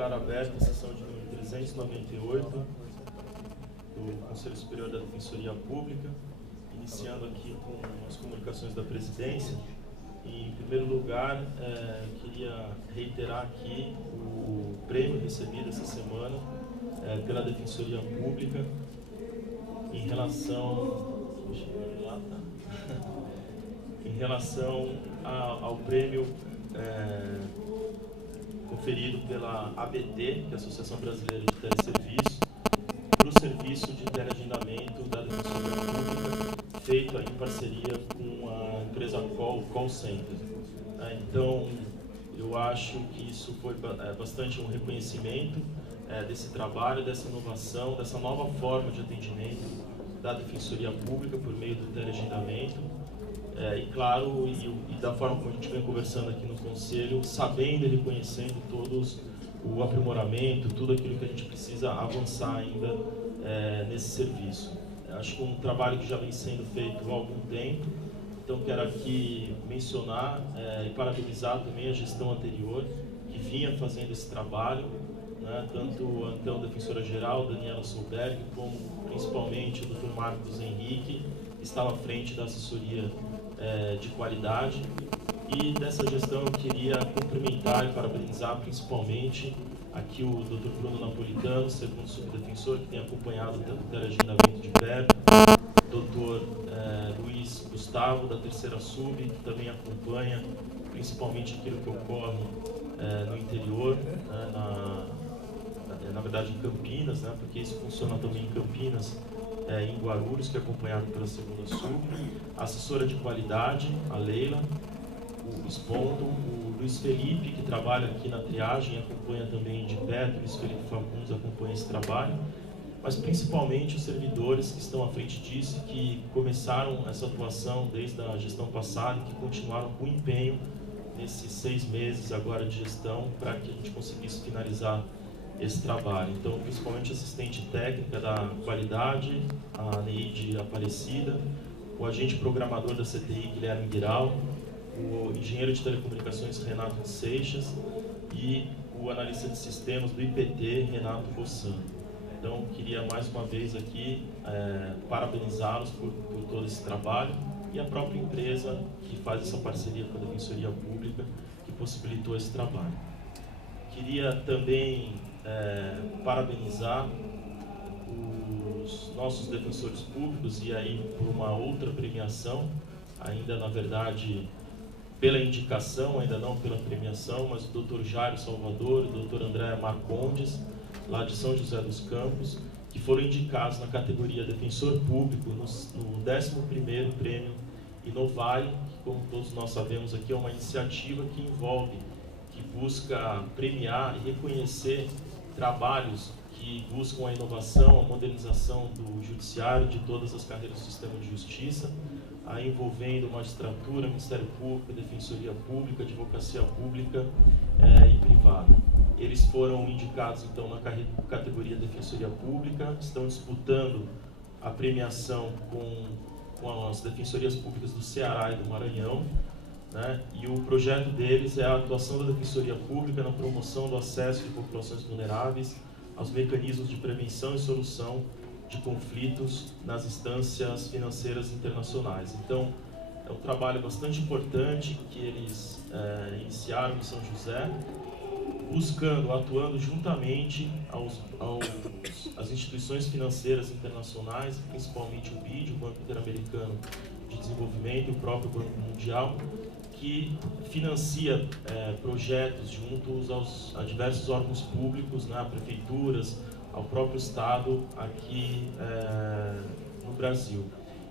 declaro aberta a sessão de número 398 do Conselho Superior da Defensoria Pública, iniciando aqui com as comunicações da presidência. Em primeiro lugar, queria reiterar aqui o prêmio recebido essa semana pela Defensoria Pública em relação ao prêmio conferido pela ABT, que é a Associação Brasileira de Teleserviço, para o serviço de teleagendamento da Defensoria Pública, feito em parceria com a empresa Call Center. Então, eu acho que isso foi bastante um reconhecimento desse trabalho, dessa inovação, dessa nova forma de atendimento da Defensoria Pública por meio do teleagendamento. E claro, e da forma como a gente vem conversando aqui no Conselho, sabendo e reconhecendo todos o aprimoramento, tudo aquilo que a gente precisa avançar ainda nesse serviço. Acho que um trabalho que já vem sendo feito há algum tempo, então quero aqui mencionar e parabenizar também a gestão anterior, que vinha fazendo esse trabalho, né, tanto a então defensora-geral, Daniela Solberg, como principalmente o Dr. Marcos Henrique, que estava à frente da assessoria de qualidade. E dessa gestão eu queria cumprimentar e parabenizar principalmente aqui o Dr. Bruno Napolitano, segundo subdefensor, que tem acompanhado o teleagendamento de perto, Dr. Luiz Gustavo, da terceira sub, que também acompanha principalmente aquilo que ocorre no interior, na verdade em Campinas, né, porque isso funciona também em Campinas, em Guarulhos, que é acompanhado pela segunda sub, a assessora de qualidade, a Leila, o Espondo, o Luiz Felipe, que trabalha aqui na triagem, acompanha também de perto, o Luiz Felipe Fagundes acompanha esse trabalho, mas principalmente os servidores que estão à frente disso, que começaram essa atuação desde a gestão passada e que continuaram com empenho nesses 6 meses agora de gestão para que a gente conseguisse finalizar esse trabalho. Então, principalmente assistente técnica da qualidade, a Neide Aparecida, o agente programador da CTI, Guilherme Guiral, o engenheiro de telecomunicações, Renato Seixas, e o analista de sistemas do IPT, Renato Bossan. Então, queria mais uma vez aqui parabenizá-los por todo esse trabalho e a própria empresa que faz essa parceria com a Defensoria Pública, que possibilitou esse trabalho. Queria também parabenizar os nossos defensores públicos, e aí por uma outra premiação, ainda na verdade pela indicação, ainda não pela premiação, mas o Dr. Jairo Salvador e o Dr. André Marcondes, lá de São José dos Campos, que foram indicados na categoria Defensor Público no 11º Prêmio Inovare, que, como todos nós sabemos aqui, é uma iniciativa que busca premiar e reconhecer trabalhos que buscam a inovação, a modernização do judiciário, de todas as carreiras do sistema de justiça, envolvendo magistratura, Ministério Público, Defensoria Pública, Advocacia Pública e privada. Eles foram indicados então na categoria Defensoria Pública, estão disputando a premiação com as Defensorias Públicas do Ceará e do Maranhão, né? E o projeto deles é a atuação da Defensoria Pública na promoção do acesso de populações vulneráveis aos mecanismos de prevenção e solução de conflitos nas instâncias financeiras internacionais. Então, é um trabalho bastante importante que eles iniciaram em São José, atuando juntamente às instituições financeiras internacionais, principalmente o BID, o Banco Interamericano de Desenvolvimento, e o próprio Banco Mundial, que financia projetos juntos a diversos órgãos públicos, né, a prefeituras, ao próprio Estado aqui no Brasil.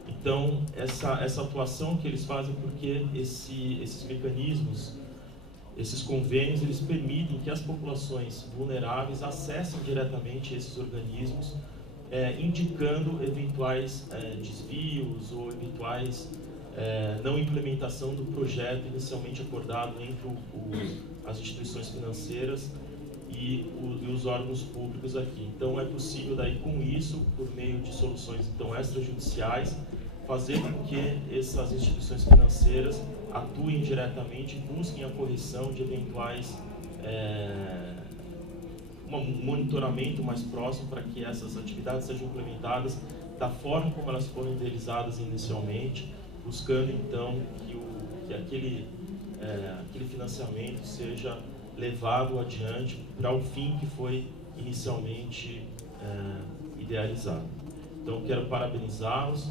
Então, essa atuação que eles fazem, porque esses mecanismos, esses convênios, eles permitem que as populações vulneráveis acessem diretamente esses organismos, indicando eventuais desvios ou eventuais não implementação do projeto inicialmente acordado entre as instituições financeiras e os órgãos públicos aqui. Então é possível daí com isso, por meio de soluções então extrajudiciais, fazer com que essas instituições financeiras atuem diretamente e busquem a correção de eventuais um monitoramento mais próximo para que essas atividades sejam implementadas da forma como elas foram idealizadas inicialmente, buscando então que aquele financiamento seja levado adiante para o fim que foi inicialmente idealizado. Então, quero parabenizá-los,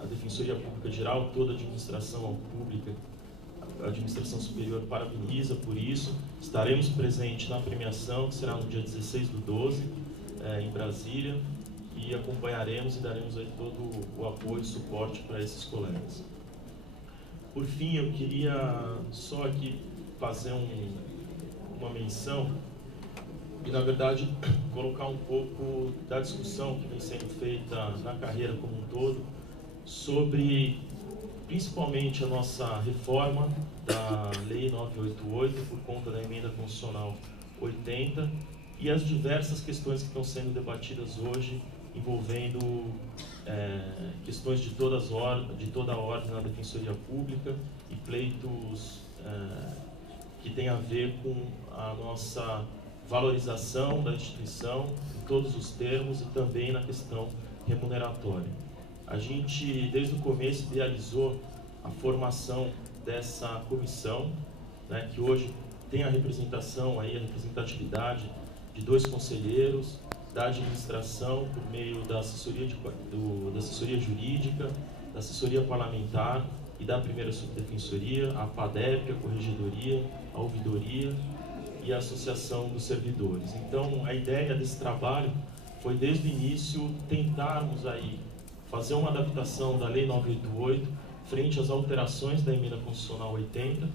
a Defensoria Pública Geral, toda a administração pública, a administração superior parabeniza por isso. Estaremos presentes na premiação, que será no dia 16/12, em Brasília, e acompanharemos e daremos aí todo o apoio e suporte para esses colegas. Por fim, eu queria só aqui fazer uma menção e, na verdade, colocar um pouco da discussão que vem sendo feita na carreira como um todo sobre, principalmente, a nossa reforma da Lei 988 por conta da Emenda Constitucional 80 e as diversas questões que estão sendo debatidas hoje envolvendo questões de toda a ordem na Defensoria Pública e pleitos que têm a ver com a nossa valorização da instituição em todos os termos e também na questão remuneratória. A gente, desde o começo, idealizou a formação dessa comissão, né, que hoje tem a representação, a representatividade de 2 conselheiros, da administração por meio da assessoria, da assessoria jurídica, da assessoria parlamentar e da primeira subdefensoria, a PADEP, a corregedoria, a ouvidoria e a associação dos servidores. Então, a ideia desse trabalho foi, desde o início, tentarmos aí fazer uma adaptação da Lei 988 frente às alterações da Emenda Constitucional 80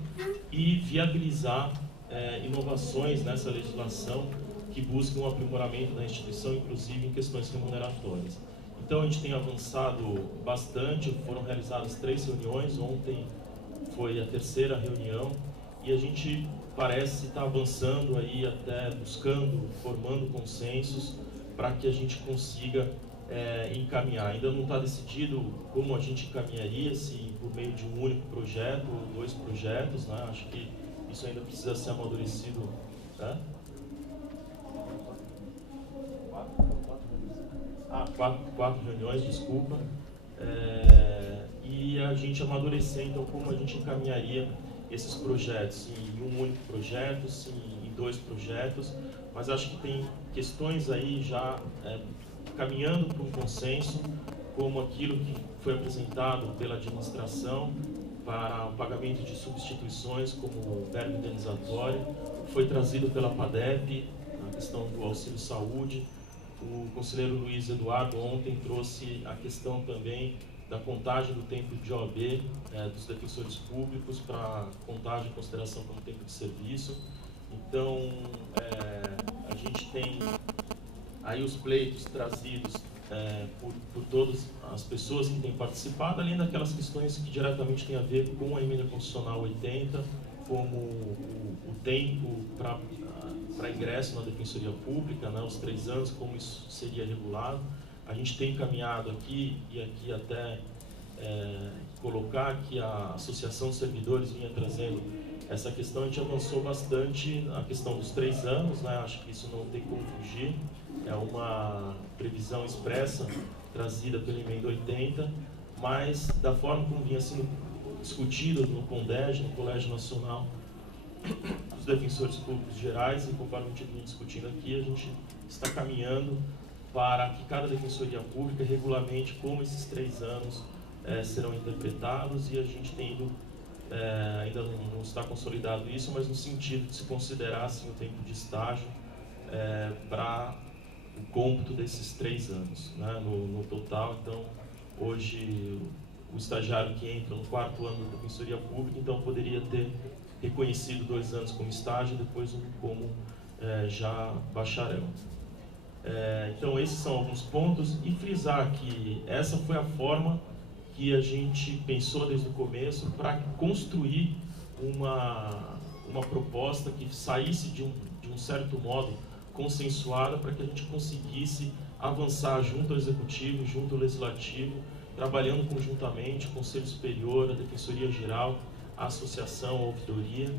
e viabilizar inovações nessa legislação que busquem um aprimoramento da instituição, inclusive em questões remuneratórias. Então, a gente tem avançado bastante, foram realizadas 3 reuniões, ontem foi a 3ª reunião, e a gente parece estar avançando aí, até buscando, formando consensos para que a gente consiga encaminhar. Ainda não está decidido como a gente encaminharia, se por meio de um único projeto ou 2 projetos, né? Acho que isso ainda precisa ser amadurecido, né? 4 reuniões, desculpa. E a gente amadurecer, então, como a gente encaminharia esses projetos, se em um único projeto, se em 2 projetos, mas acho que tem questões aí já caminhando para um consenso, como aquilo que foi apresentado pela administração para o pagamento de substituições como verba indenizatória, foi trazido pela PADEP, a questão do auxílio saúde. O conselheiro Luiz Eduardo ontem trouxe a questão também da contagem do tempo de OAB dos defensores públicos para contagem e consideração como tempo de serviço. Então, a gente tem aí os pleitos trazidos por todas as pessoas que têm participado, além daquelas questões que diretamente têm a ver com a Emenda Constitucional 80, como o tempo para ingresso na Defensoria Pública, né, os 3 anos, como isso seria regulado. A gente tem caminhado aqui, e aqui até colocar que a Associação dos Servidores vinha trazendo essa questão, a gente avançou bastante a questão dos 3 anos, né, acho que isso não tem como fugir, é uma previsão expressa trazida pela Emenda 80, mas da forma como vinha sendo discutido no CONDEG, no Colégio Nacional dos Defensores Públicos Gerais, e conforme a gente vinha discutindo aqui, a gente está caminhando para que cada Defensoria Pública regulamente como esses 3 anos serão interpretados, e a gente tem ido, ainda não está consolidado isso, mas no sentido de se considerar assim, o tempo de estágio para o cômputo desses 3 anos, né, no total. Então, hoje, o estagiário que entra no 4º ano da Defensoria Pública, então poderia ter reconhecido 2 anos como estágio e depois um como já bacharel. Então, esses são alguns pontos, e frisar que essa foi a forma que a gente pensou desde o começo para construir uma proposta que saísse de um certo modo consensuada, para que a gente conseguisse avançar junto ao Executivo, junto ao Legislativo, trabalhando conjuntamente, Conselho Superior, a Defensoria Geral, a Associação, a Ouvidoria,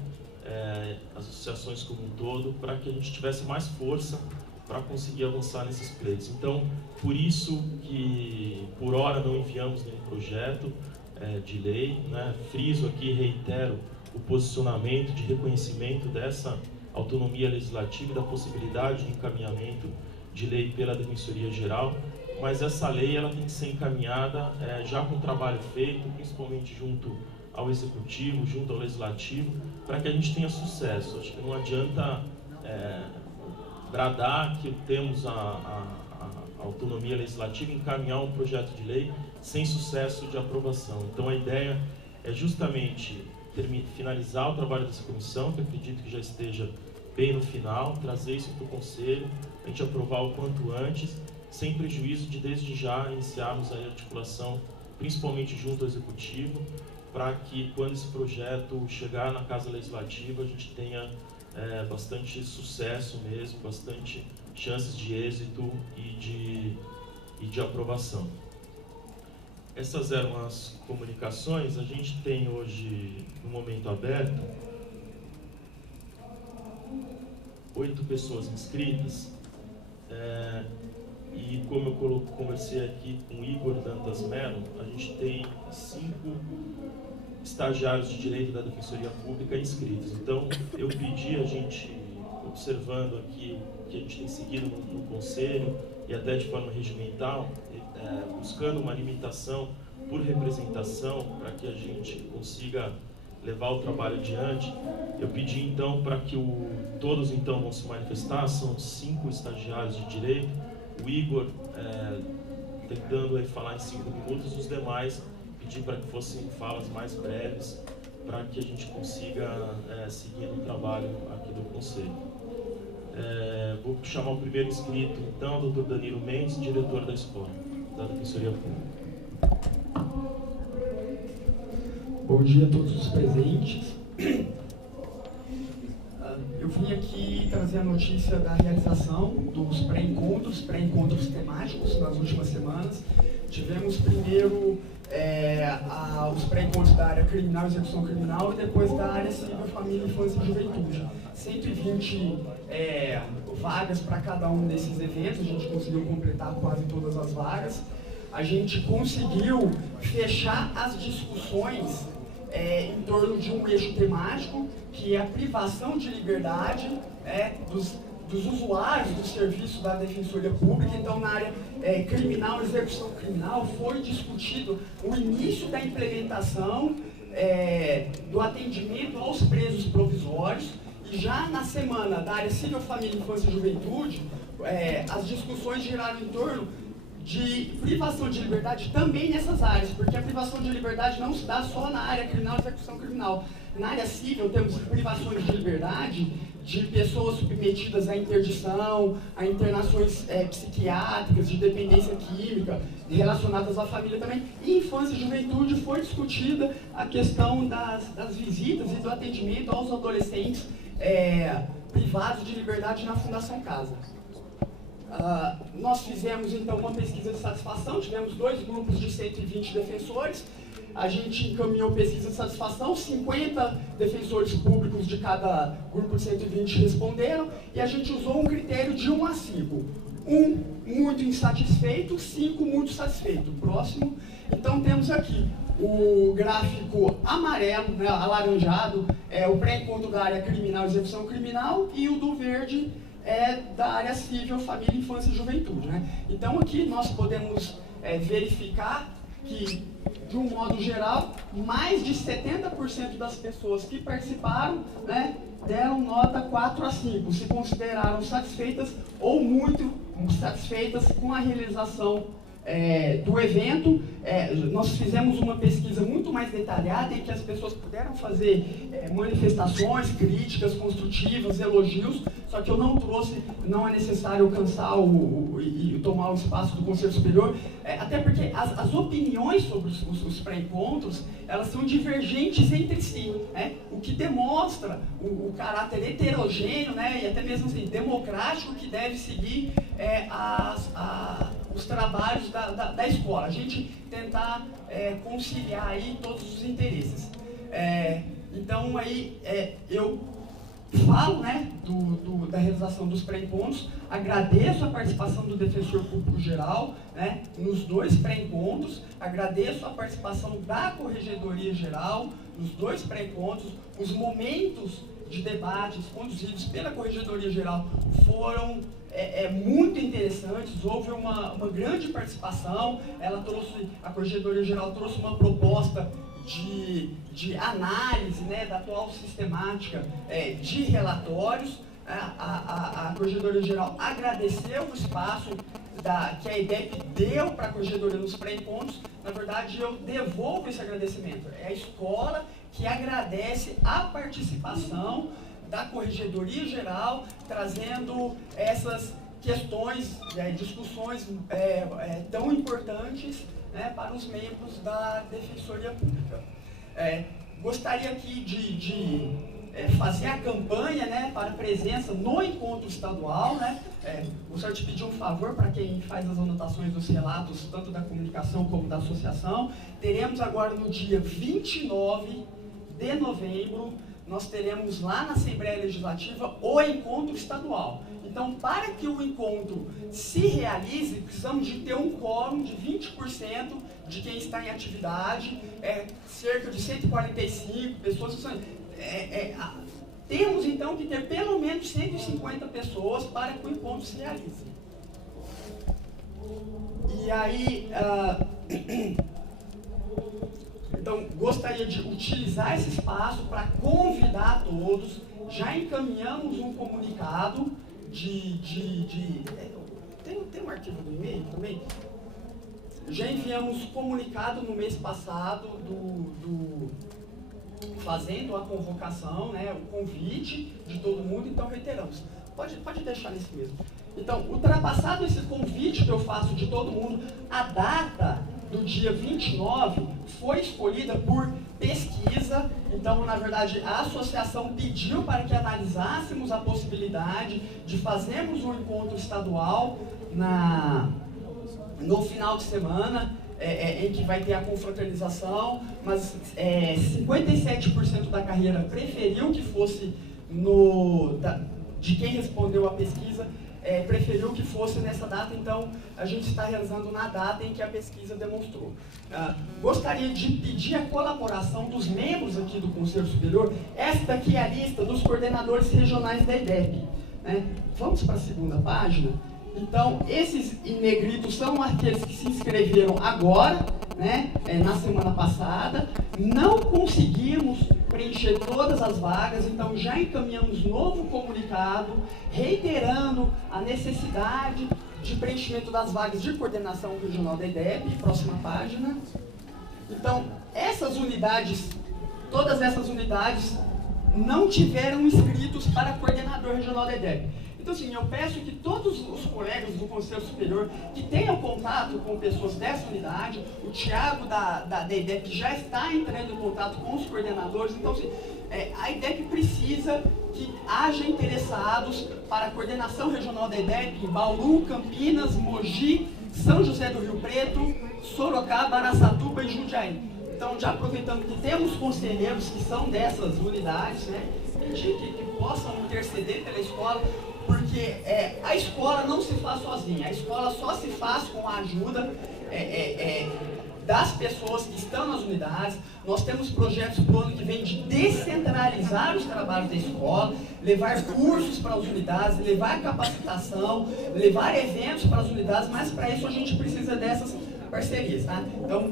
as associações como um todo, para que a gente tivesse mais força para conseguir avançar nesses pleitos. Então, por isso que, por hora, não enviamos nenhum projeto de lei, né? Friso aqui, reitero o posicionamento de reconhecimento dessa autonomia legislativa e da possibilidade de encaminhamento de lei pela Defensoria Geral, mas essa lei ela tem que ser encaminhada já com o trabalho feito, principalmente junto ao Executivo, junto ao Legislativo, para que a gente tenha sucesso. Acho que não adianta bradar que temos a autonomia legislativa e encaminhar um projeto de lei sem sucesso de aprovação. Então a ideia é justamente finalizar o trabalho dessa comissão, que acredito que já esteja bem no final, trazer isso para o Conselho, a gente aprovar o quanto antes, sem prejuízo de desde já iniciarmos a articulação, principalmente junto ao Executivo, para que quando esse projeto chegar na Casa Legislativa a gente tenha bastante sucesso mesmo, bastante chances de êxito e de aprovação. Essas eram as comunicações. A gente tem hoje, no momento aberto, 8 pessoas inscritas, e como eu conversei aqui com o Igor Dantas Mello, a gente tem 5 estagiários de Direito da Defensoria Pública inscritos. Então, eu pedi a gente, observando aqui o que a gente tem seguido no Conselho, e até de forma regimental, buscando uma limitação por representação, para que a gente consiga levar o trabalho adiante, eu pedi então para que todos então vão se manifestar, são 5 estagiários de Direito, o Igor tentando falar em 5 minutos, os demais pedi para que fossem falas mais breves, para que a gente consiga seguir no trabalho aqui do Conselho. Vou chamar o primeiro inscrito, então, o Dr. Danilo Mendes, diretor da escola, da Defensoria Pública. Bom dia a todos os presentes. Eu vim aqui trazer a notícia da realização dos pré-encontros temáticos nas últimas semanas. Tivemos primeiro os pré-encontros da área criminal e execução criminal e depois da área civil, família, infância e juventude. 120 vagas para cada um desses eventos, a gente conseguiu completar quase todas as vagas. A gente conseguiu fechar as discussões em torno de um eixo temático, que é a privação de liberdade dos usuários do serviço da Defensoria Pública. Então, na área criminal e execução criminal, foi discutido o início da implementação do atendimento aos presos provisórios, e já na semana da área civil, família, infância e juventude, as discussões giraram em torno de privação de liberdade também nessas áreas, porque a privação de liberdade não se dá só na área criminal e execução criminal. Na área civil, temos privações de liberdade de pessoas submetidas à interdição, a internações psiquiátricas, de dependência química, relacionadas à família também. E infância e juventude foi discutida a questão das visitas e do atendimento aos adolescentes privados de liberdade na Fundação Casa. Nós fizemos então uma pesquisa de satisfação, tivemos 2 grupos de 120 defensores, a gente encaminhou pesquisa de satisfação, 50 defensores públicos de cada grupo de 120 responderam, e a gente usou um critério de 1 a 5. 1 muito insatisfeito, 5 muito satisfeito. Próximo. Então temos aqui o gráfico amarelo, né, alaranjado, o pré-encontro da área criminal e execução criminal, e o do verde da área civil, família, infância e juventude, né? Então aqui nós podemos verificar que, de um modo geral, mais de 70% das pessoas que participaram, né, deram nota 4 a 5, se consideraram satisfeitas ou muito satisfeitas com a realização do evento. Nós fizemos uma pesquisa muito mais detalhada em que as pessoas puderam fazer manifestações, críticas construtivas, elogios, só que eu não trouxe, não é necessário alcançar e tomar o espaço do Conselho Superior, até porque as opiniões sobre os pré-encontros, elas são divergentes entre si, né? O que demonstra o caráter heterogêneo, né, e até mesmo assim, democrático que deve seguir os trabalhos da escola, a gente tentar conciliar aí todos os interesses. Então aí eu falo, né, da realização dos pré-encontros, agradeço a participação do Defensor Público Geral, né, nos 2 pré-encontros, agradeço a participação da Corregedoria Geral nos 2 pré-encontros, os momentos de debates conduzidos pela Corregedoria Geral foram muito interessantes, houve uma grande participação, a Corregedoria Geral trouxe uma proposta de análise, né, da atual sistemática de relatórios. A Corregedoria Geral agradeceu o espaço que a EDEP deu para a Corregedoria nos pré-encontros. Na verdade, eu devolvo esse agradecimento. É a escola que agradece a participação da Corregedoria Geral, trazendo essas questões, discussões tão importantes, né, para os membros da Defensoria Pública. Gostaria aqui de fazer a campanha, né, para a presença no encontro estadual, né. Gostaria de pedir um favor para quem faz as anotações dos relatos, tanto da comunicação como da associação. Teremos agora no dia 29 de novembro, nós teremos lá na Assembleia Legislativa o encontro estadual. Então, para que o encontro se realize, precisamos de ter um quórum de 20% de quem está em atividade, cerca de 145 pessoas. Temos, então, que ter pelo menos 150 pessoas para que o encontro se realize. E aí, então, gostaria de utilizar esse espaço para convidar todos. Já encaminhamos um comunicado tem um arquivo do e-mail também? Já enviamos comunicado no mês passado fazendo a convocação, né, o convite de todo mundo, então reiteramos. Pode deixar nesse mesmo. Então, ultrapassado esse convite que eu faço de todo mundo, a data do dia 29 foi escolhida por pesquisa. Então, na verdade, a associação pediu para que analisássemos a possibilidade de fazermos um encontro estadual no final de semana, em que vai ter a confraternização, mas 57% da carreira preferiu que fosse de quem respondeu a pesquisa, preferiu que fosse nessa data. Então a gente está realizando na data em que a pesquisa demonstrou. Gostaria de pedir a colaboração dos membros aqui do Conselho Superior. Esta aqui é a lista dos coordenadores regionais da EDEP, né? Vamos para a segunda página. Então, esses em negrito são aqueles que se inscreveram agora, né, na semana passada. Não conseguimos preencher todas as vagas, então já encaminhamos novo comunicado, reiterando a necessidade de preenchimento das vagas de coordenação regional da EDEP. Próxima página. Então, essas unidades, todas essas unidades não tiveram inscritos para coordenador regional da EDEP. Então, assim, eu peço que todos os colegas do Conselho Superior que tenham contato com pessoas dessa unidade, o Thiago da EDEP já está entrando em contato com os coordenadores. Então, assim, a EDEP precisa que haja interessados para a coordenação regional da EDEP em Bauru, Campinas, Mogi, São José do Rio Preto, Sorocaba, Araçatuba e Jundiaí. Então, já aproveitando que temos conselheiros que são dessas unidades, né, pedir que possam interceder pela escola, porque a escola não se faz sozinha, a escola só se faz com a ajuda das pessoas que estão nas unidades. Nós temos projetos para o ano que vem de descentralizar os trabalhos da escola, levar cursos para as unidades, levar capacitação, levar eventos para as unidades, mas para isso a gente precisa dessas parcerias, tá? Então,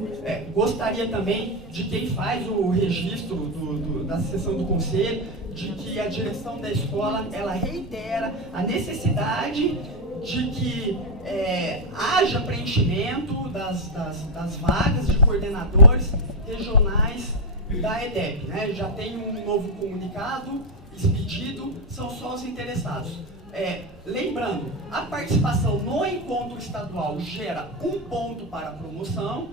gostaria também de quem faz o registro da sessão do conselho, de que a direção da escola, ela reitera a necessidade de que haja preenchimento das vagas de coordenadores regionais da EDEP, né? Já tem um novo comunicado expedido, são só os interessados. Lembrando, a participação no encontro estadual gera 1 ponto para a promoção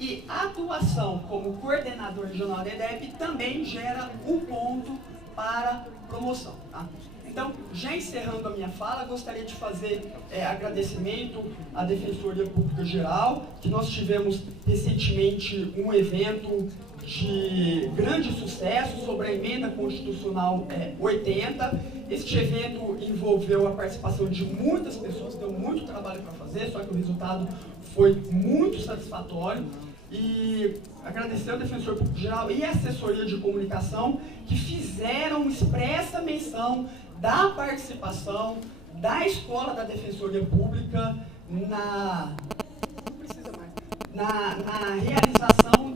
e a atuação como coordenador regional da EDEP também gera 1 ponto para promoção, tá? Então, já encerrando a minha fala, gostaria de fazer agradecimento à Defensoria Pública Geral, que nós tivemos recentemente um evento de grande sucesso sobre a emenda constitucional 80. Este evento envolveu a participação de muitas pessoas, deu muito trabalho para fazer, só que o resultado foi muito satisfatório. E agradecer ao Defensor Público Geral e a assessoria de comunicação que fizeram expressa menção da participação da Escola da Defensoria Pública na realização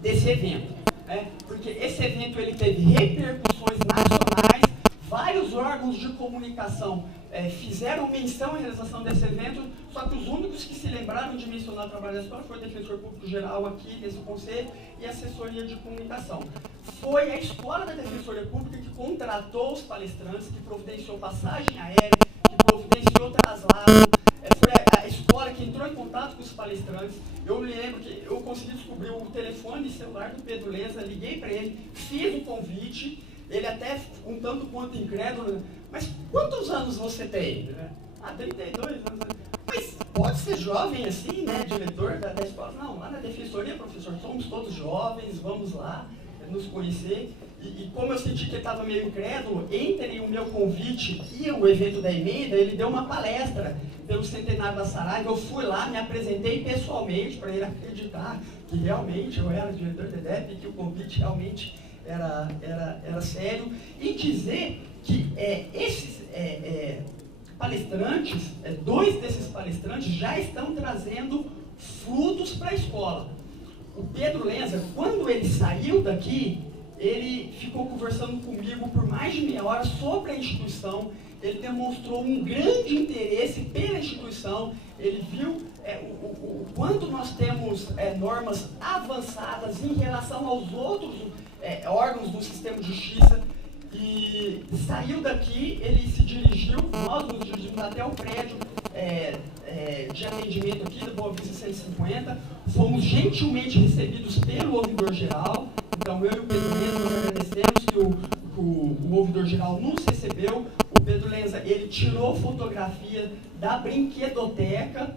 desse evento. Porque esse evento ele teve repercussões nacionais, vários órgãos de comunicação fizeram menção à realização desse evento, só que os únicos que se lembraram de mencionar o trabalho da escola foi o Defensor Público Geral aqui nesse conselho e a assessoria de comunicação. Foi a Escola da Defensoria Pública que contratou os palestrantes, que providenciou passagem aérea, que providenciou traslado, foi a escola que entrou em contato com os palestrantes. Eu me lembro que eu consegui descobrir o telefone celular do Pedro Lenza, liguei para ele, fiz o convite, ele até um tanto quanto incrédulo, mas quantos anos você tem? 32 anos. Mas pode ser jovem assim, né, diretor da escola? Não, lá na defensoria, professor, somos todos jovens, vamos lá nos conhecer. E como eu senti que ele estava meio incrédulo, entre o meu convite e o evento da emenda, ele deu uma palestra pelo centenário da Saraiva. Eu fui lá, me apresentei pessoalmente para ele acreditar que realmente eu era diretor da EDEP e que o convite realmente era sério. E dizer que esses palestrantes, dois desses palestrantes já estão trazendo frutos para a escola. O Pedro Lenza, quando ele saiu daqui, ele ficou conversando comigo por mais de meia hora sobre a instituição. Ele demonstrou um grande interesse pela instituição. Ele viu o quanto nós temos normas avançadas em relação aos outros órgãos do sistema de justiça. E saiu daqui, ele se dirigiu, nós nos dirigimos até o prédio de atendimento aqui da Boa Vista 150. Fomos gentilmente recebidos pelo ouvidor geral. Então eu e o Pedro Lenza, nós agradecemos que o ouvidor geral nos recebeu. O Pedro Lenza, ele tirou fotografia da brinquedoteca,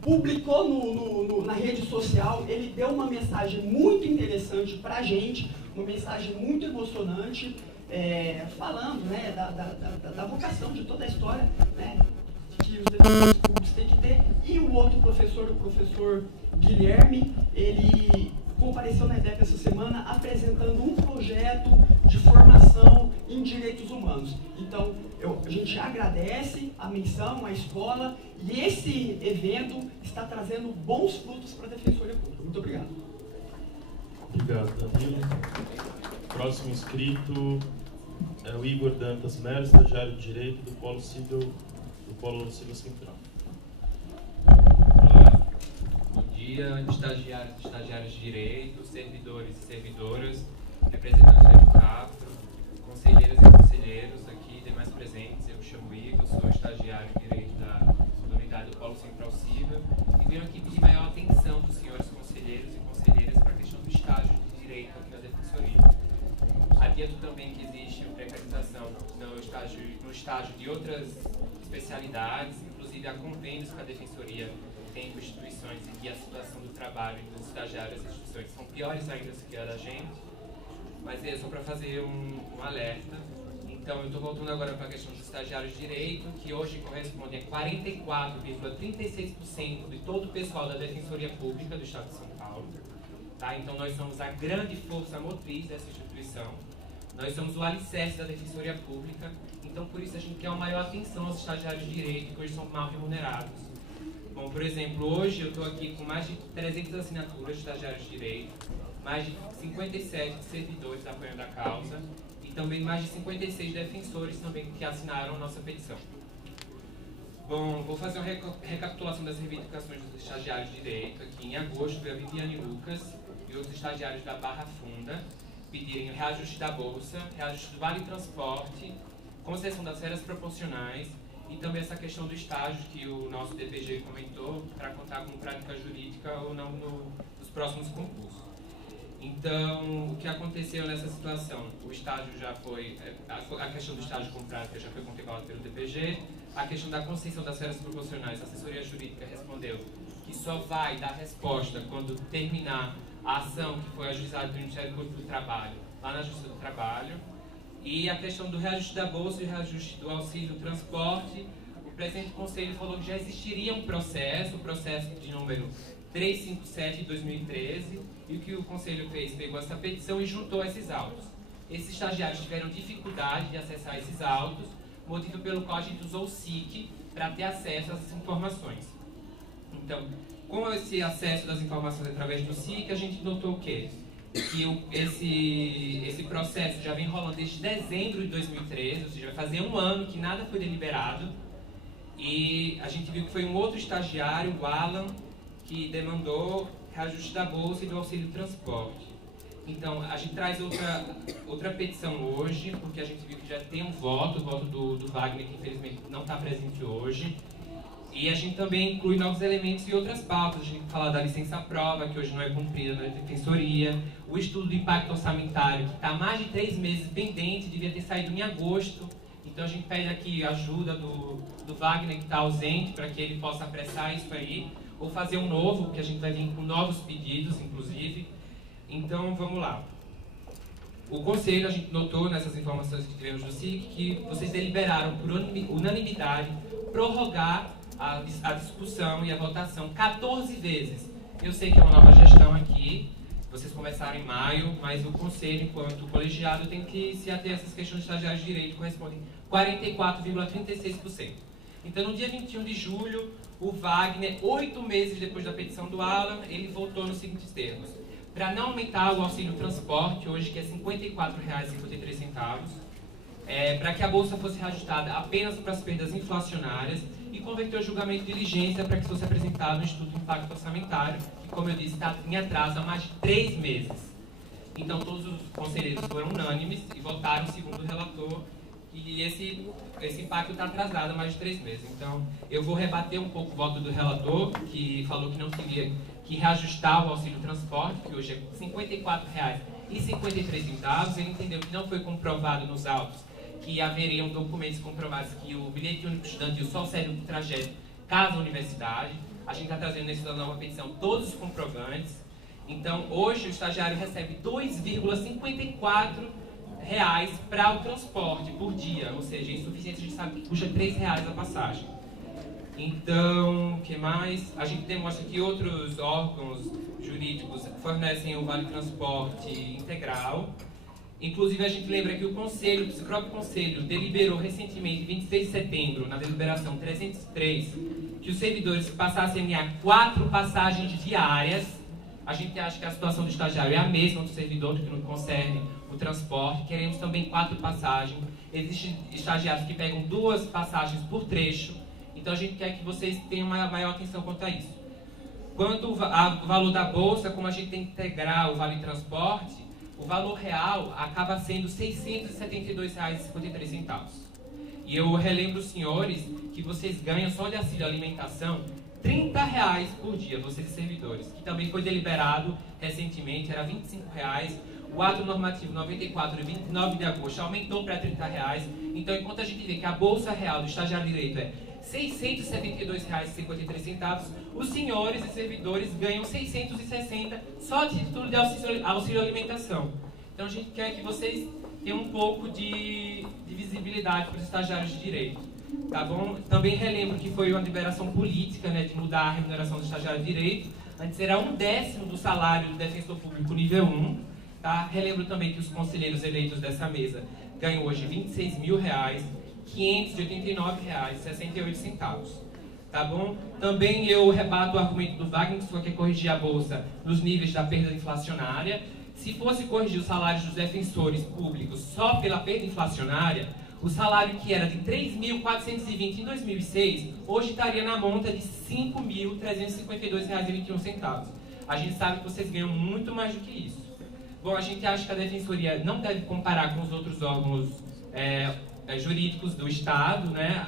publicou na rede social. Ele deu uma mensagem muito interessante para a gente, uma mensagem muito emocionante, falando, né, da vocação de toda a história, né, que os defensores públicos têm que ter. E o outro professor, o professor Guilherme, ele compareceu na EDEP essa semana apresentando um projeto de formação em direitos humanos. Então, a gente agradece a menção, a escola, e esse evento está trazendo bons frutos para a Defensoria Pública. Muito obrigado. Obrigado, Danilo. Próximo inscrito é o Igor Dantas Melo, estagiário de Direito do Polo Civil Central. Bom dia, estagiários e estagiárias de Direito, servidores e servidoras, representantes do EduCafro, conselheiras e conselheiros aqui, demais presentes. Eu me chamo Igor, sou estagiário de Direito da unidade do Polo Central Civil e venho aqui pedir maior atenção dos senhores conselheiros e conselheiras para a questão do estágio de Direito aqui na Defensoria. Adianto também que existe precarização no estágio de outras especialidades, inclusive há convênios que a Defensoria tem com instituições em que a situação do trabalho dos estagiários das instituições são piores ainda do que a da gente, mas é só para fazer um alerta. Então eu estou voltando agora para a questão dos estagiários de Direito, que hoje corresponde a 44,36% de todo o pessoal da Defensoria Pública do Estado de São Paulo. Tá? Então nós somos a grande força motriz dessa instituição, nós somos o alicerce da Defensoria Pública, então por isso a gente quer uma maior atenção aos estagiários de Direito, que hoje são mal remunerados. Bom, por exemplo, hoje eu estou aqui com mais de 300 assinaturas de estagiários de Direito, mais de 57 servidores apoiando a causa e também mais de 56 defensores também que assinaram a nossa petição. Bom, vou fazer uma recapitulação das reivindicações dos estagiários de Direito. Aqui em agosto veio a Viviane Lucas e outros estagiários da Barra Funda pedirem reajuste da Bolsa, reajuste do Vale Transporte, concessão das férias proporcionais e também essa questão do estágio que o nosso DPG comentou para contar com prática jurídica ou não nos próximos concursos. Então, o que aconteceu nessa situação? O estágio já foi, a questão do estágio com prática já foi contemplada pelo DPG, a questão da concessão das férias proporcionais, a assessoria jurídica respondeu que só vai dar resposta quando terminar a ação que foi ajuizada pelo Ministério Público do Trabalho, lá na Justiça do Trabalho. E a questão do reajuste da bolsa e o reajuste do auxílio transporte, o presidente do Conselho falou que já existiria um processo, o processo de número 357 de 2013, e o que o Conselho fez, pegou essa petição e juntou esses autos. Esses estagiários tiveram dificuldade de acessar esses autos, motivo pelo qual a gente usou o SIC para ter acesso às informações. Então, com esse acesso das informações através do SIC, a gente notou o quê? Que esse processo já vem rolando desde dezembro de 2013, ou seja, vai fazer um ano que nada foi deliberado, e a gente viu que foi um outro estagiário, o Alan, que demandou reajuste da bolsa e do auxílio transporte. Então, a gente traz outra petição hoje, porque a gente viu que já tem o voto do Wagner, que infelizmente não está presente hoje. E a gente também inclui novos elementos e outras pautas. A gente fala da licença-prova, que hoje não é cumprida na defensoria. O estudo do impacto orçamentário, que está há mais de 3 meses pendente, devia ter saído em agosto. Então, a gente pede aqui a ajuda do Wagner, que está ausente, para que ele possa apressar isso aí. Ou fazer um novo, que a gente vai vir com novos pedidos, inclusive. Então, vamos lá. O Conselho, a gente notou nessas informações que tivemos do SIC, que vocês deliberaram por unanimidade prorrogar a discussão e a votação 14 vezes. Eu sei que é uma nova gestão aqui, vocês começaram em maio, mas o Conselho, enquanto colegiado, tem que se ater a essas questões de estagiários de direito, que correspondem a 44,36%. Então, no dia 21 de julho, o Wagner, 8 meses depois da petição do Alan, ele votou nos seguintes termos. Para não aumentar o auxílio transporte, hoje que é R$ 54,53, para que a bolsa fosse reajustada apenas para as perdas inflacionárias e converter o julgamento de diligência para que fosse apresentado no Instituto de Impacto Orçamentário, que, como eu disse, está em atraso há mais de 3 meses. Então, todos os conselheiros foram unânimes e votaram, segundo o relator, que esse impacto está atrasado há mais de 3 meses. Então, eu vou rebater um pouco o voto do relator, que falou que não queria que reajustar o auxílio transporte, que hoje é R$ 54,53. Ele entendeu que não foi comprovado nos autos que haveriam documentos comprovados que o bilhete único estudantil só serve do trajeto caso a universidade. A gente está trazendo nessa nova petição todos os comprovantes. Então, hoje o estagiário recebe R$ 2,54 para o transporte por dia, ou seja, é insuficiente, a gente sabe que custa R$ 3 a passagem. Então, o que mais? A gente demonstra que outros órgãos jurídicos fornecem o Vale Transporte integral. Inclusive, a gente lembra que o próprio Conselho deliberou recentemente, 26 de setembro, na deliberação 303, que os servidores passassem a enviar 4 passagens diárias. A gente acha que a situação do estagiário é a mesma do servidor, do que não concerne o transporte. Queremos também 4 passagens. Existem estagiários que pegam 2 passagens por trecho. Então, a gente quer que vocês tenham uma maior atenção quanto a isso. Quanto ao valor da bolsa, como a gente tem que integrar o Vale Transporte, o valor real acaba sendo R$ 672,53. E eu relembro os senhores que vocês ganham só de auxílio alimentação R$ 30 por dia, vocês servidores, que também foi deliberado recentemente, era R$ 25. O ato normativo 94 de 29 de agosto aumentou para R$ 30. Então, enquanto a gente vê que a bolsa real do estagiário de direito é R$ 672,53, os senhores e servidores ganham 660 só de título de auxílio alimentação. Então, a gente quer que vocês tenham um pouco de visibilidade para os estagiários de direito. Tá bom? Também relembro que foi uma liberação política, né, de mudar a remuneração do estagiário de direito. Antes era 1/10 do salário do defensor público nível 1. Tá? Relembro também que os conselheiros eleitos dessa mesa ganham hoje R$ 26.589,68. Tá bom? Também eu rebato o argumento do Wagner, que só quer corrigir a bolsa nos níveis da perda inflacionária. Se fosse corrigir os salários dos defensores públicos só pela perda inflacionária, o salário que era de R$ 3.420 em 2006, hoje estaria na monta de R$ 5.352,21. A gente sabe que vocês ganham muito mais do que isso. Bom, a gente acha que a Defensoria não deve comparar com os outros órgãos jurídicos do Estado, né?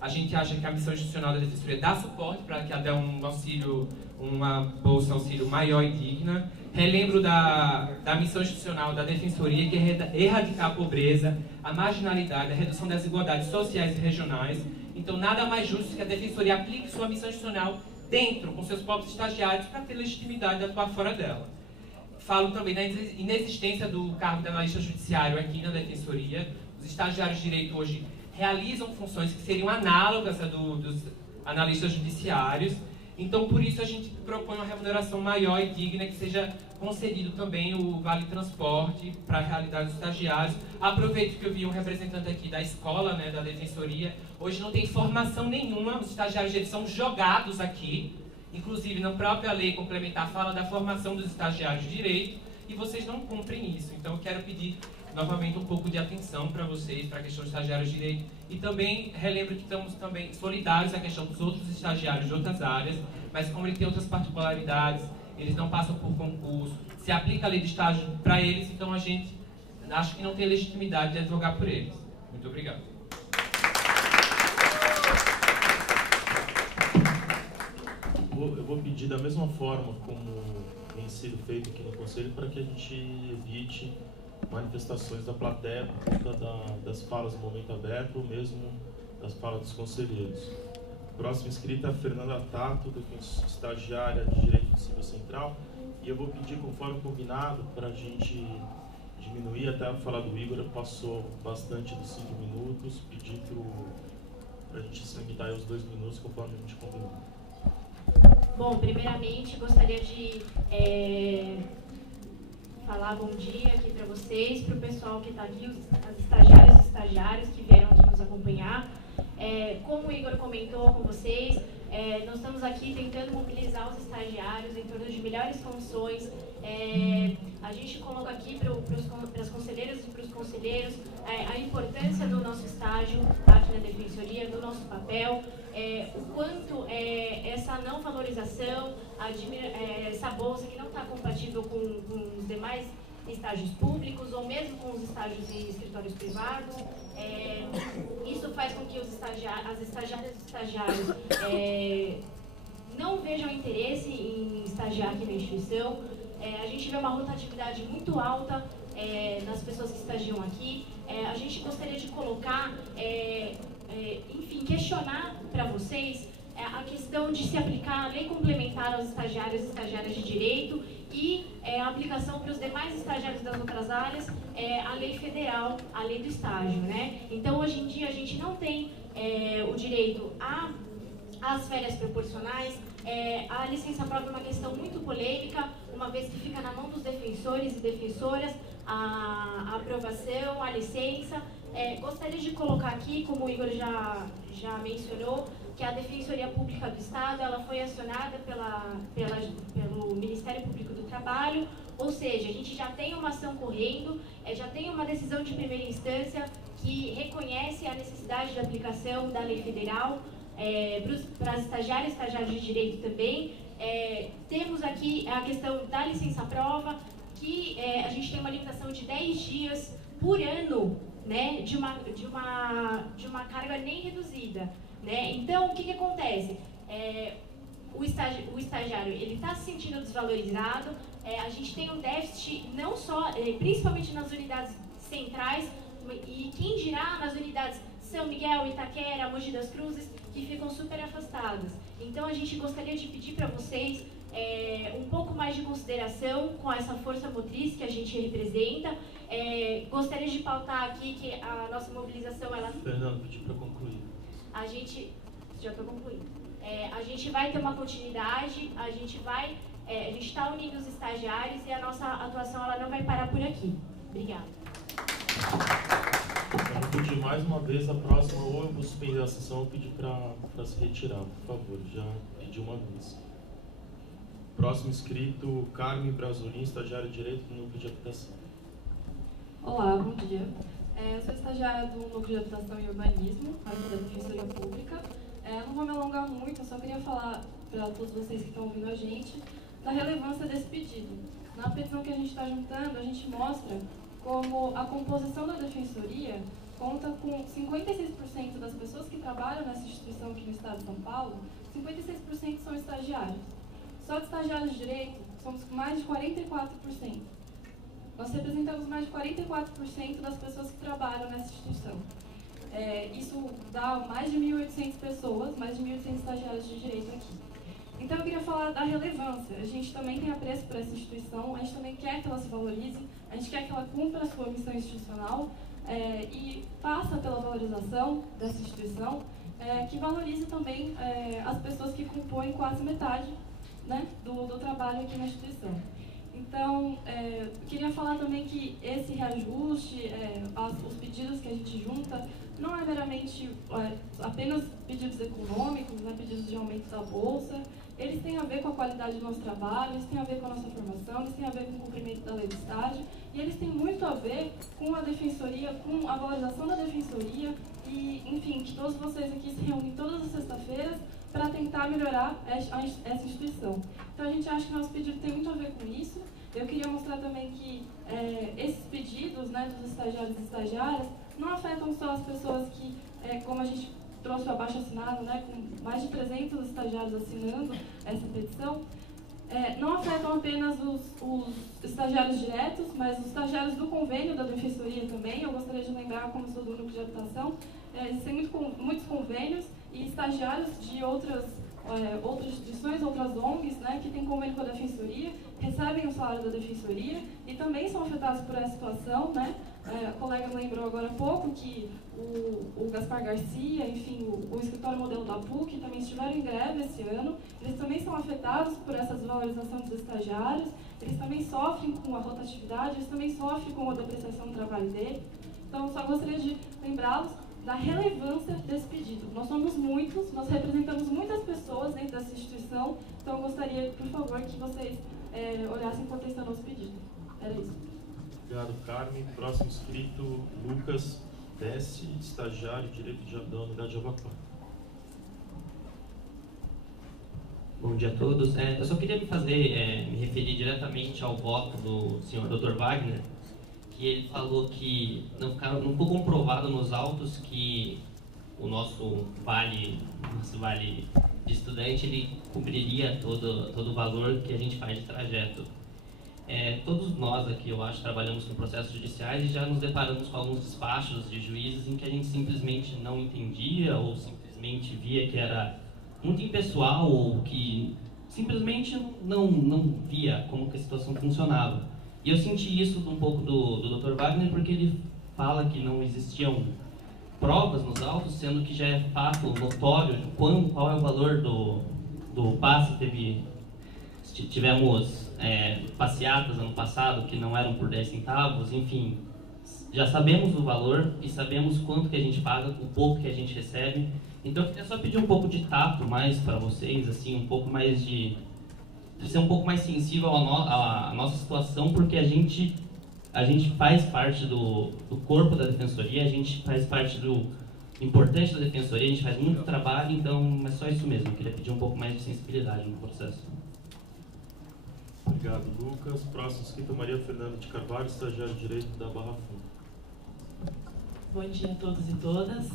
A gente acha que a missão institucional da Defensoria dá suporte para que ela dê um auxílio, uma bolsa auxílio maior e digna. Relembro da missão institucional da Defensoria, que é erradicar a pobreza, a marginalidade, a redução das desigualdades sociais e regionais. Então, nada mais justo que a Defensoria aplique sua missão institucional dentro, com seus próprios estagiários, para ter legitimidade de atuar fora dela. Falo também da inexistência do cargo de analista judiciário aqui na Defensoria. Os estagiários de direito hoje realizam funções que seriam análogas a dos analistas judiciários. Então, por isso, a gente propõe uma remuneração maior e digna, que seja concedido também o Vale Transporte para a realidade dos estagiários. Aproveito que eu vi um representante aqui da escola, né, da Defensoria. Hoje não tem formação nenhuma, os estagiários eles são jogados aqui. Inclusive, na própria lei complementar fala da formação dos estagiários de direito, e vocês não cumprem isso. Então, eu quero pedir novamente um pouco de atenção para vocês, para a questão dos estagiários de direito. E também relembro que estamos também solidários à questão dos outros estagiários de outras áreas, mas como ele tem outras particularidades, eles não passam por concurso, se aplica a lei de estágio para eles, então a gente acho que não tem legitimidade de advogar por eles. Muito obrigado. Eu vou pedir da mesma forma como tem sido feito aqui no Conselho, para que a gente evite manifestações da plateia por conta das falas no momento aberto, ou mesmo das falas dos conselheiros. Próxima inscrita é a Fernanda Tato, estagiária de Direito Civil Central, e eu vou pedir, conforme combinado, para a gente diminuir, até a fala do Igor passou bastante dos 5 minutos, pedir para a gente se limitar aos 2 minutos, conforme a gente combinou. Bom, primeiramente gostaria de falar bom dia aqui para vocês, para o pessoal que está aqui, as estagiárias e estagiários que vieram aqui nos acompanhar. Como o Igor comentou com vocês, nós estamos aqui tentando mobilizar os estagiários em torno de melhores condições. A gente coloca aqui para as conselheiras e para os conselheiros a importância do nosso estágio aqui na Defensoria, do nosso papel, o quanto essa não valorização, essa bolsa que não está compatível com os demais estágios públicos ou mesmo com os estágios em escritórios privados, isso faz com que as estagiárias e estagiários não vejam interesse em estagiar aqui na instituição. A gente vê uma rotatividade muito alta nas pessoas que estagiam aqui. A gente gostaria de colocar, enfim, questionar para vocês a questão de se aplicar a lei complementar aos estagiários e estagiárias de direito e a aplicação para os demais estagiários das outras áreas, a lei federal, a lei do estágio, né? Então, hoje em dia, a gente não tem o direito às férias proporcionais. A licença-prova é uma questão muito polêmica, uma vez que fica na mão dos defensores e defensoras a aprovação, a licença. Gostaria de colocar aqui, como o Igor já mencionou, que a Defensoria Pública do Estado ela foi acionada pelo Ministério Público do Trabalho, ou seja, a gente já tem uma ação correndo, já tem uma decisão de primeira instância que reconhece a necessidade de aplicação da lei federal para as estagiárias e estagiários de direito também. Temos aqui a questão da licença-prova, que a gente tem uma limitação de 10 dias por ano, né, de uma carga nem reduzida. Né? Então, o que acontece? O estagiário ele está se sentindo desvalorizado, a gente tem um déficit não só, principalmente nas unidades centrais, e quem dirá nas unidades São Miguel, Itaquera, Mogi das Cruzes, que ficam super afastadas. Então, a gente gostaria de pedir para vocês um pouco mais de consideração com essa força motriz que a gente representa. Gostaria de pautar aqui que a nossa mobilização... Fernando, pedi para concluir. A gente... Já estou concluindo. A gente vai ter uma continuidade, a gente está unindo os estagiários e a nossa atuação ela não vai parar por aqui. Obrigada. Eu vou pedir mais uma vez a próxima, ou eu vou suspender a sessão ou pedir para se retirar, por favor. Já pedi uma vez. Próximo inscrito, Carmen Brasolin, estagiária de Direito do Núcleo de Habitação. Olá, bom dia. Eu sou estagiária do Núcleo de Habitação e Urbanismo, aqui da Defensoria Pública. Não vou me alongar muito, eu só queria falar para todos vocês que estão ouvindo a gente da relevância desse pedido. Na petição que a gente está juntando, a gente mostra como a composição da Defensoria conta com 56% das pessoas que trabalham nessa instituição aqui no estado de São Paulo, 56% são estagiários. Só de estagiários de direito, somos mais de 44%. Nós representamos mais de 44% das pessoas que trabalham nessa instituição. Isso dá mais de 1.800 pessoas, mais de 1.800 estagiários de direito aqui. Então eu queria falar da relevância. A gente também tem apreço por essa instituição, a gente também quer que ela se valorize, a gente quer que ela cumpra a sua missão institucional e faça pela valorização dessa instituição, que valorize também as pessoas que compõem quase metade, né, do trabalho aqui na instituição. Então, queria falar também que esse reajuste, os pedidos que a gente junta, não é meramente apenas pedidos econômicos, né, pedidos de aumento da bolsa. Eles têm a ver com a qualidade do nosso trabalho, eles têm a ver com a nossa formação, eles têm a ver com o cumprimento da lei do estágio, e eles têm muito a ver com a defensoria, com a valorização da defensoria, e, enfim, que todos vocês aqui se reúnem todas as sextas-feiras para tentar melhorar essa instituição. Então, a gente acha que nosso pedido tem muito a ver com isso. Eu queria mostrar também que esses pedidos, né, dos estagiários e estagiárias não afetam só as pessoas que, como a gente trouxe o abaixo-assinado, né, com mais de 300 estagiários assinando essa petição, não afetam apenas os estagiários diretos, mas os estagiários do convênio da Defensoria também. Eu gostaria de lembrar, como sou do núcleo de habitação, existem muitos convênios e estagiários de outras instituições, outras ONGs, né, que têm convênio com a Defensoria, recebem o salário da Defensoria e também são afetados por essa situação, né? A colega lembrou agora há pouco que o Gaspar Garcia, enfim, o escritório modelo da PUC também estiveram em greve esse ano. Eles também são afetados por essa desvalorização dos estagiários, eles também sofrem com a rotatividade, eles também sofrem com a depreciação do trabalho dele. Então, só gostaria de lembrá-los da relevância desse pedido. Nós somos muitos, nós representamos muitas pessoas dentro dessa instituição, então eu gostaria, por favor, que vocês olhassem com atenção ao nosso pedido. Era isso. Obrigado, Carmen. Próximo inscrito, Lucas Desce, estagiário de Direito da Unidade de Jabaquara. Bom dia a todos. Eu só queria me referir diretamente ao voto do senhor Dr. Wagner, que ele falou que não ficou comprovado nos autos que o nosso vale de estudante, ele cobriria todo o valor que a gente faz de trajeto. Todos nós aqui, eu acho, trabalhamos com processos judiciais e já nos deparamos com alguns despachos de juízes em que a gente simplesmente não entendia ou simplesmente via que era muito impessoal ou que simplesmente não via como que a situação funcionava. E eu senti isso um pouco do Dr. Wagner, porque ele fala que não existiam provas nos autos, sendo que já é fato notório de qual é o valor do passe. Tivemos passeatas ano passado que não eram por 10 centavos, enfim, já sabemos do valor e sabemos quanto que a gente paga, o pouco que a gente recebe. Então eu queria só pedir um pouco de tato mais para vocês, assim, um pouco mais de ser um pouco mais sensível à nossa situação, porque a gente faz parte do corpo da Defensoria, a gente faz parte do importante da Defensoria, a gente faz muito trabalho, então é só isso mesmo. Eu queria pedir um pouco mais de sensibilidade no processo. Obrigado, Lucas. Próximo inscrito, Maria Fernanda de Carvalho, estagiária de Direito da Barra Funda. Bom dia a todos e todas.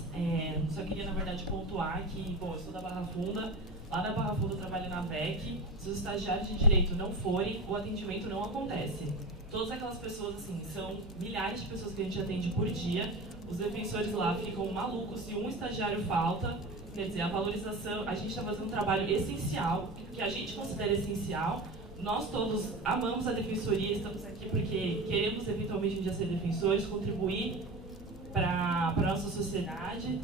Só queria, na verdade, pontuar que, bom, eu sou da Barra Funda. Lá na Barra Funda eu trabalho na VEC. Se os estagiários de direito não forem, o atendimento não acontece. Todas aquelas pessoas, assim, são milhares de pessoas que a gente atende por dia. Os defensores lá ficam malucos se um estagiário falta. Quer dizer, a valorização, a gente está fazendo um trabalho essencial, que a gente considera essencial. Nós todos amamos a defensoria, estamos aqui porque queremos eventualmente um dia ser defensores, contribuir para a nossa sociedade.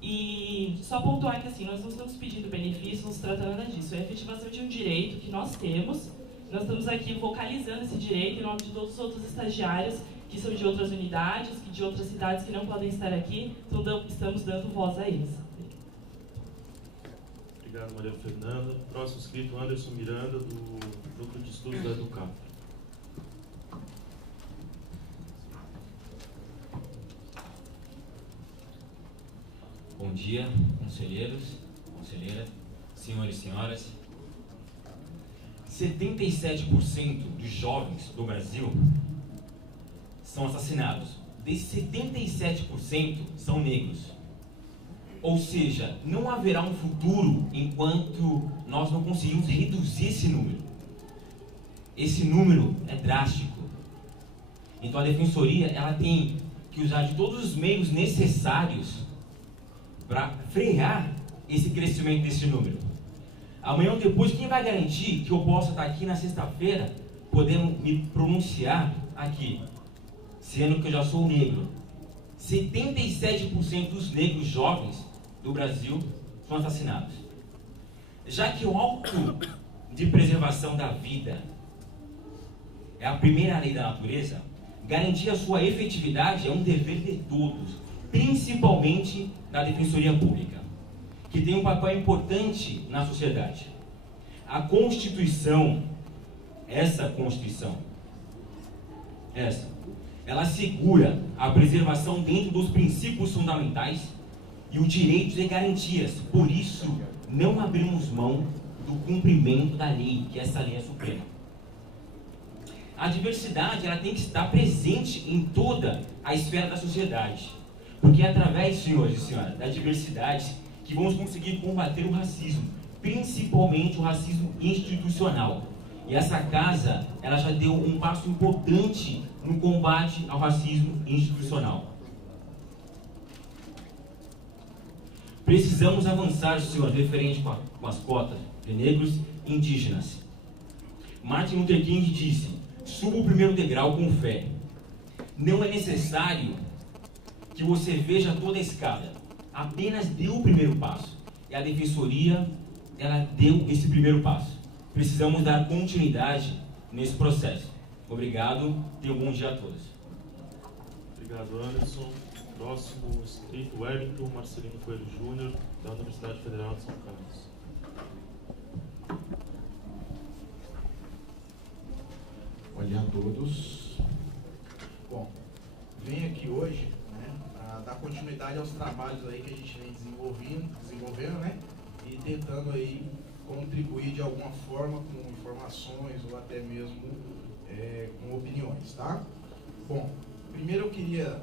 E só pontuar que assim, nós não estamos pedindo benefício, não se trata nada disso. É a efetivação de um direito que nós temos. Nós estamos aqui vocalizando esse direito em nome de todos os outros estagiários que são de outras unidades, que de outras cidades que não podem estar aqui. Então estamos dando voz a eles. Obrigado, Maria Fernanda. Próximo inscrito, Anderson Miranda, do Núcleo de Estudos da Educap. Bom dia, conselheiros, conselheira, senhores e senhoras. 77% dos jovens do Brasil são assassinados. Desses 77% são negros. Ou seja, não haverá um futuro enquanto nós não conseguirmos reduzir esse número. esse número é drástico. Então a defensoria ela tem que usar de todos os meios necessários para frear esse crescimento desse número. Amanhã ou depois, quem vai garantir que eu possa estar aqui na sexta-feira, podendo me pronunciar aqui, sendo que eu já sou negro? 77% dos negros jovens do Brasil são assassinados. Já que o auto de preservação da vida é a primeira lei da natureza, garantir a sua efetividade é um dever de todos, principalmente da Defensoria Pública, que tem um papel importante na sociedade. A Constituição, ela assegura a preservação dentro dos princípios fundamentais e os direitos e garantias. Por isso, não abrimos mão do cumprimento da lei, que essa lei é suprema. A diversidade ela tem que estar presente em toda a esfera da sociedade, porque é através, senhores e senhoras, da diversidade que vamos conseguir combater o racismo, principalmente o racismo institucional. E essa casa, ela já deu um passo importante no combate ao racismo institucional. Precisamos avançar, senhor, referente com as cotas de negros e indígenas. Martin Luther King disse: suba o primeiro degrau com fé. Não é necessário que você veja toda a escada. Apenas dê o primeiro passo. E a defensoria, ela deu esse primeiro passo. Precisamos dar continuidade nesse processo. Obrigado. Tenham um bom dia a todos. Obrigado, Anderson. Próximo inscrito, Wellington Marcelino Coelho Júnior, da Universidade Federal de São Carlos. Bom dia a todos. Bom, venho aqui hoje, né, para dar continuidade aos trabalhos aí que a gente vem desenvolvendo, né, e tentando aí contribuir de alguma forma com informações ou até mesmo com opiniões, tá? Bom, primeiro eu queria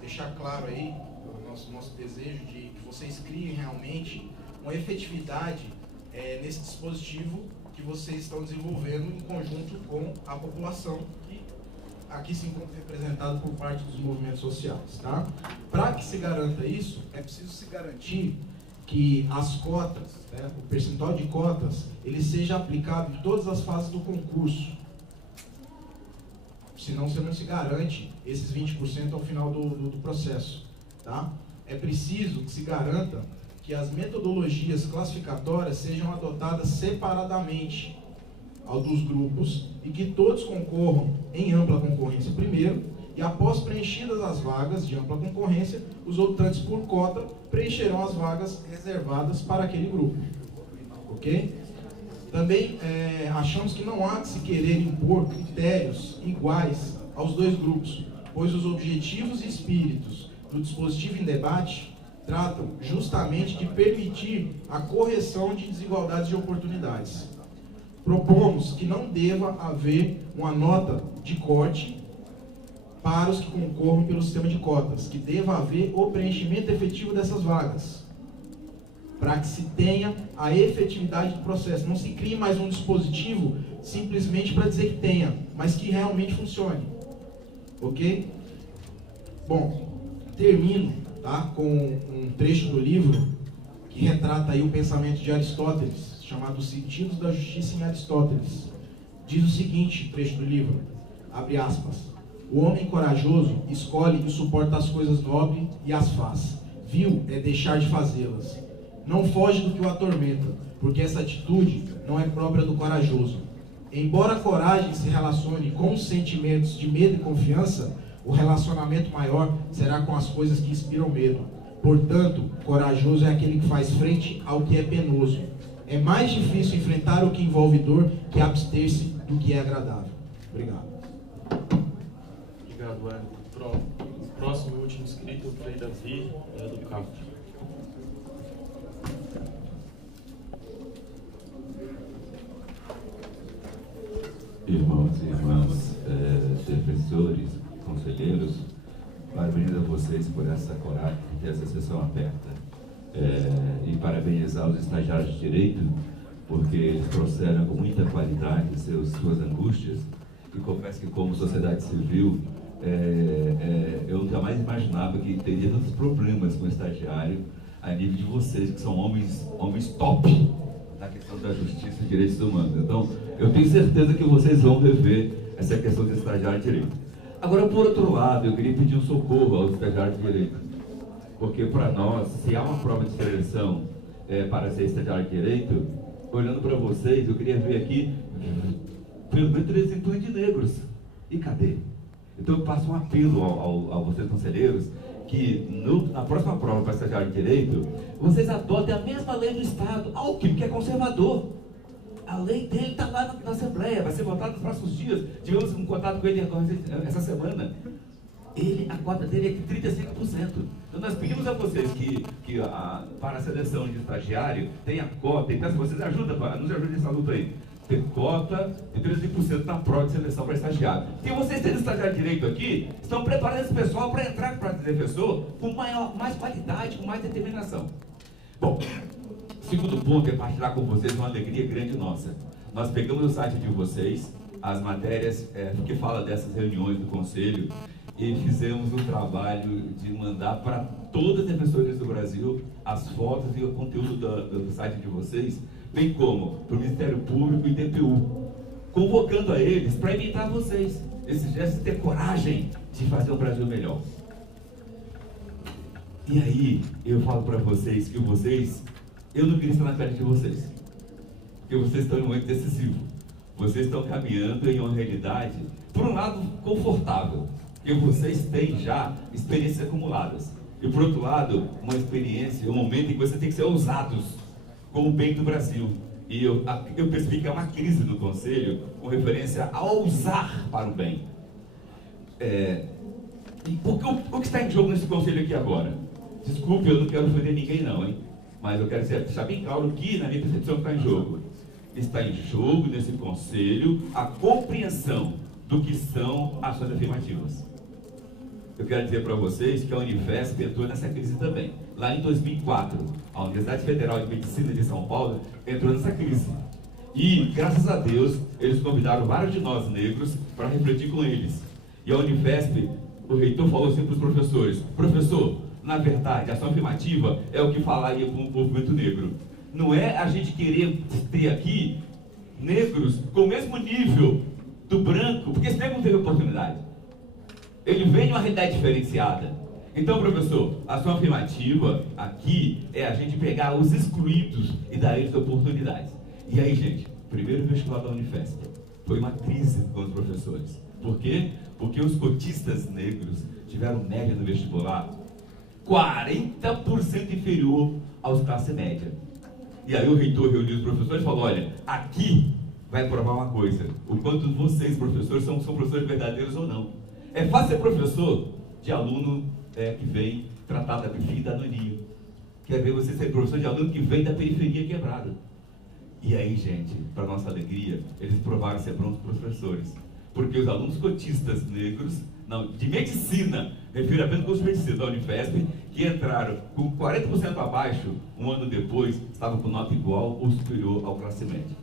deixar claro aí o nosso desejo de que vocês criem realmente uma efetividade nesse dispositivo que vocês estão desenvolvendo em conjunto com a população que aqui se encontra representada por parte dos movimentos sociais, tá? Para que se garanta isso, é preciso se garantir que as cotas, né, o percentual de cotas, ele seja aplicado em todas as fases do concurso. Senão você não se garante esses 20% ao final do processo, tá? É preciso que se garanta que as metodologias classificatórias sejam adotadas separadamente ao dos grupos e que todos concorram em ampla concorrência primeiro, e após preenchidas as vagas de ampla concorrência, os optantes por cota preencherão as vagas reservadas para aquele grupo. Ok? Também achamos que não há que se querer impor critérios iguais aos dois grupos, pois os objetivos e espíritos do dispositivo em debate tratam justamente de permitir a correção de desigualdades de oportunidades. Propomos que não deva haver uma nota de corte para os que concorram pelo sistema de cotas, que deva haver o preenchimento efetivo dessas vagas, para que se tenha a efetividade do processo. Não se crie mais um dispositivo simplesmente para dizer que tenha, mas que realmente funcione. Ok? Bom, termino, tá, com um trecho do livro que retrata aí o pensamento de Aristóteles, chamado Os Sentidos da Justiça em Aristóteles. Diz o seguinte, trecho do livro, abre aspas: o homem corajoso escolhe e suporta as coisas nobres e as faz. Vil é deixar de fazê-las. Não foge do que o atormenta, porque essa atitude não é própria do corajoso. Embora a coragem se relacione com os sentimentos de medo e confiança, o relacionamento maior será com as coisas que inspiram medo. Portanto, corajoso é aquele que faz frente ao que é penoso. É mais difícil enfrentar o que envolve dor que abster-se do que é agradável. Obrigado. Obrigado, Wellington. Próximo e último inscrito, o Frei Davi, do CAF. Irmãos e irmãs, defensores, conselheiros, parabéns a vocês por essa coragem de ter essa sessão aberta. E parabenizar os estagiários de Direito porque eles trouxeram com muita qualidade suas angústias, e confesso que como sociedade civil, eu jamais imaginava que teria tantos problemas com o estagiário a nível de vocês, que são homens top na questão da justiça e direitos humanos. Então, eu tenho certeza que vocês vão rever essa questão de estagiário de direito. Agora, por outro lado, eu queria pedir um socorro aos estagiários de direito, porque para nós, se há uma prova de seleção para ser estagiário de direito, olhando para vocês, eu queria ver aqui pelo menos 300 de negros. E cadê? Então eu passo um apelo a vocês conselheiros, que na próxima prova para estagiário de direito, vocês adotem a mesma lei do Estado. Alckmin, que é conservador. A lei dele está lá na Assembleia, vai ser votada nos próximos dias. Tivemos um contato com ele essa semana. A cota dele é de 35%. Então nós pedimos a vocês que para a seleção de estagiário tenha cota, e peço que vocês nos ajudem nessa luta aí. Ter cota de 13% na prova de seleção para estagiário. Se vocês têm estagiário de direito aqui, estão preparando esse pessoal para entrar para o defensor com mais qualidade, com mais determinação. Bom, segundo ponto é partilhar com vocês uma alegria grande nossa. Nós pegamos o site de vocês, as matérias que fala dessas reuniões do Conselho, e fizemos o trabalho de mandar para todas as defensorias do Brasil as fotos e o conteúdo do site de vocês, bem como para o Ministério Público e DPU, convocando a eles para imitar vocês, esse gesto de ter coragem de fazer um Brasil melhor. E aí, eu falo para vocês que eu não queria estar na pele de vocês, porque vocês estão em um momento decisivo, vocês estão caminhando em uma realidade, por um lado, confortável, porque vocês têm já experiências acumuladas, e por outro lado, uma experiência, um momento em que vocês têm que ser ousados com o bem do Brasil. E eu percebi que é uma crise no Conselho com referência a ousar para o bem. O que está em jogo nesse Conselho aqui agora? Desculpe, eu não quero ofender ninguém não, hein? Mas eu quero deixar bem claro que, na minha percepção, está em jogo. Está em jogo nesse Conselho a compreensão do que são ações afirmativas. Eu quero dizer para vocês que a Unifesp entrou nessa crise também. Lá em 2004, a Universidade Federal de Medicina de São Paulo entrou nessa crise. E, graças a Deus, eles convidaram vários de nós negros para refletir com eles. E a Unifesp, o reitor falou assim para os professores: professor, na verdade, a ação afirmativa é o que falaria com o movimento negro. Não é a gente querer ter aqui negros com o mesmo nível do branco, porque esse negro não teve oportunidade. Ele vem de uma realidade diferenciada. Então, professor, a ação afirmativa aqui é a gente pegar os excluídos e dar eles oportunidades. E aí, gente, primeiro vestibular da Unifesp foi uma crise com os professores. Por quê? Porque os cotistas negros tiveram média no vestibular 40% inferior aos classe média. E aí o reitor reuniu os professores e falou: olha, aqui vai provar uma coisa, o quanto vocês, professores, são professores verdadeiros ou não. É fácil ser professor de aluno que vem tratar da periferia e da anonia. Quer ver você ser professor de aluno que vem da periferia quebrada. E aí, gente, para nossa alegria, eles provaram ser bons professores. Porque os alunos cotistas negros, não, de medicina, refiro apenas ao curso de medicina da Unifesp, que entraram com 40% abaixo, um ano depois, estavam com nota igual ou superior ao classe média.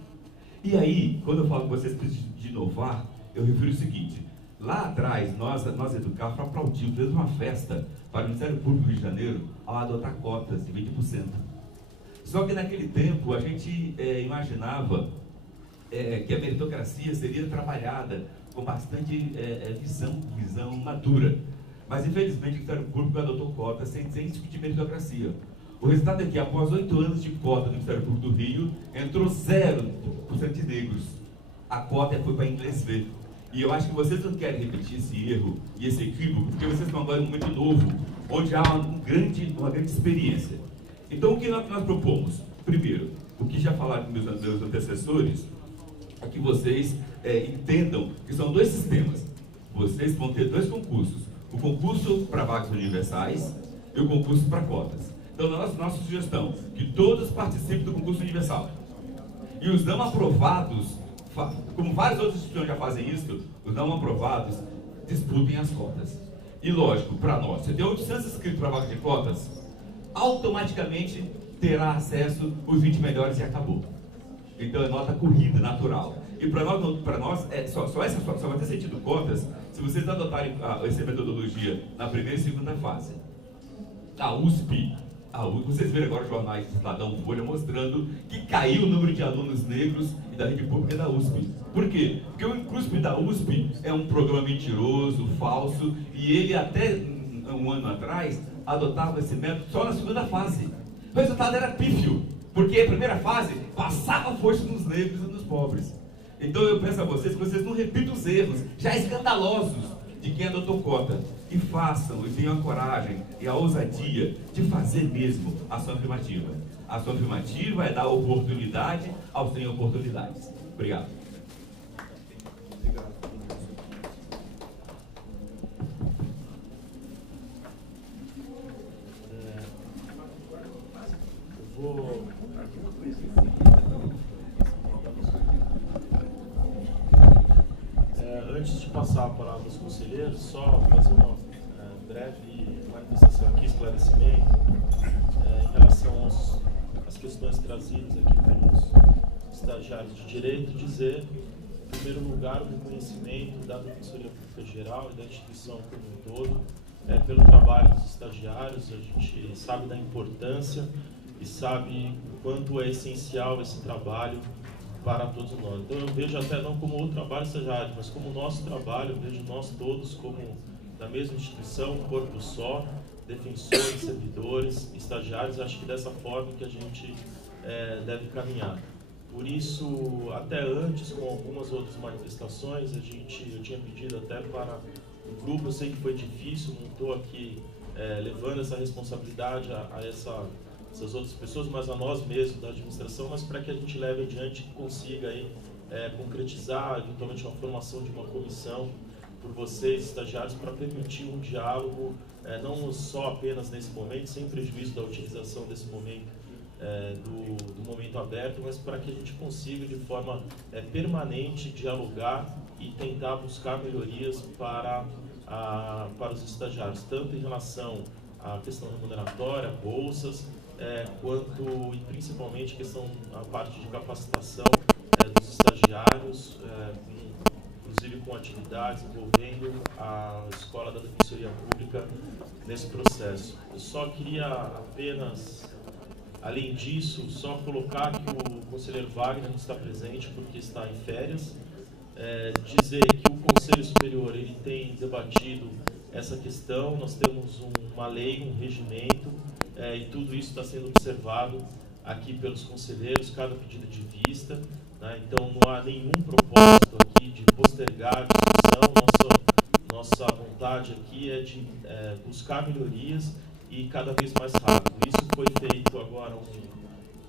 E aí, quando eu falo com vocês de inovar, eu refiro o seguinte: lá atrás, nós Educar, aplaudimos, fizemos uma festa para o Ministério Público do Rio de Janeiro ao adotar cotas de 20%. Só que naquele tempo a gente imaginava que a meritocracia seria trabalhada com bastante visão madura. Mas infelizmente o Ministério Público adotou cotas sem discutir meritocracia. O resultado é que após 8 anos de cota do Ministério Público do Rio, entrou 0% de negros. A cota foi para inglês ver. E eu acho que vocês não querem repetir esse erro e esse equívoco, porque vocês estão agora em um momento novo, onde há uma grande experiência. Então, o que nós propomos? Primeiro, o que já falaram com meus antecessores, é que vocês entendam que são 2 sistemas. Vocês vão ter 2 concursos: o concurso para vagas universais e o concurso para cotas. Então, nossa sugestão, que todos participem do concurso universal. E os não aprovados, como várias outras instituições já fazem isso, os não aprovados disputem as cotas. E lógico, para nós, se tem 800 inscritos para vaga de cotas, automaticamente terá acesso os 20 melhores e acabou. Então é nota corrida, natural. E para nós só vai ter sentido contas se vocês adotarem essa metodologia na primeira e segunda fase. A USP, vocês viram agora jornais do Estadão, Folha, mostrando que caiu o número de alunos negros e da rede pública da USP. Por quê? Porque o CRUSP da USP é um programa mentiroso, falso, e ele até um ano atrás adotava esse método só na segunda fase. O resultado era pífio, porque a primeira fase passava força nos negros e nos pobres. Então eu peço a vocês que vocês não repitam os erros já escandalosos de quem adotou cota. E façam, e tenham a coragem e a ousadia de fazer mesmo a ação afirmativa. A ação afirmativa é dar oportunidade aos sem oportunidades. Obrigado. Antes de passar a palavra aos conselheiros, só fazer uma breve manifestação aqui, esclarecimento, em relação às questões trazidas aqui pelos estagiários de direito, dizer, em primeiro lugar, o reconhecimento da Defensoria Pública Geral e da instituição como um todo, pelo trabalho dos estagiários. A gente sabe da importância e sabe o quanto é essencial esse trabalho para todos nós. Então eu vejo até não como outro trabalho estagiário, mas como nosso trabalho. Eu vejo nós todos como da mesma instituição, um corpo só, defensores, servidores, estagiários. Acho que dessa forma que a gente deve caminhar. Por isso, até antes, com algumas outras manifestações, eu tinha pedido até para o grupo. Eu sei que foi difícil, não estou aqui levando essa responsabilidade a essas outras pessoas, mas a nós mesmos da administração, mas para que a gente leve adiante e consiga aí, concretizar eventualmente uma formação de uma comissão por vocês, estagiários, para permitir um diálogo, não só apenas nesse momento, sem prejuízo da utilização desse momento, do momento aberto, mas para que a gente consiga de forma permanente dialogar e tentar buscar melhorias para os estagiários, tanto em relação à questão remuneratória, bolsas, quanto e principalmente a parte de capacitação dos estagiários, inclusive com atividades envolvendo a Escola da Defensoria Pública nesse processo. Eu só queria apenas, além disso, só colocar que o conselheiro Wagner não está presente porque está em férias, dizer que o Conselho Superior ele tem debatido essa questão. Nós temos uma lei, um regimento, e tudo isso está sendo observado aqui pelos conselheiros, cada pedido de vista, né? Então não há nenhum propósito aqui de postergar a discussão. Nossa vontade aqui é de buscar melhorias e cada vez mais rápido. Isso foi feito agora,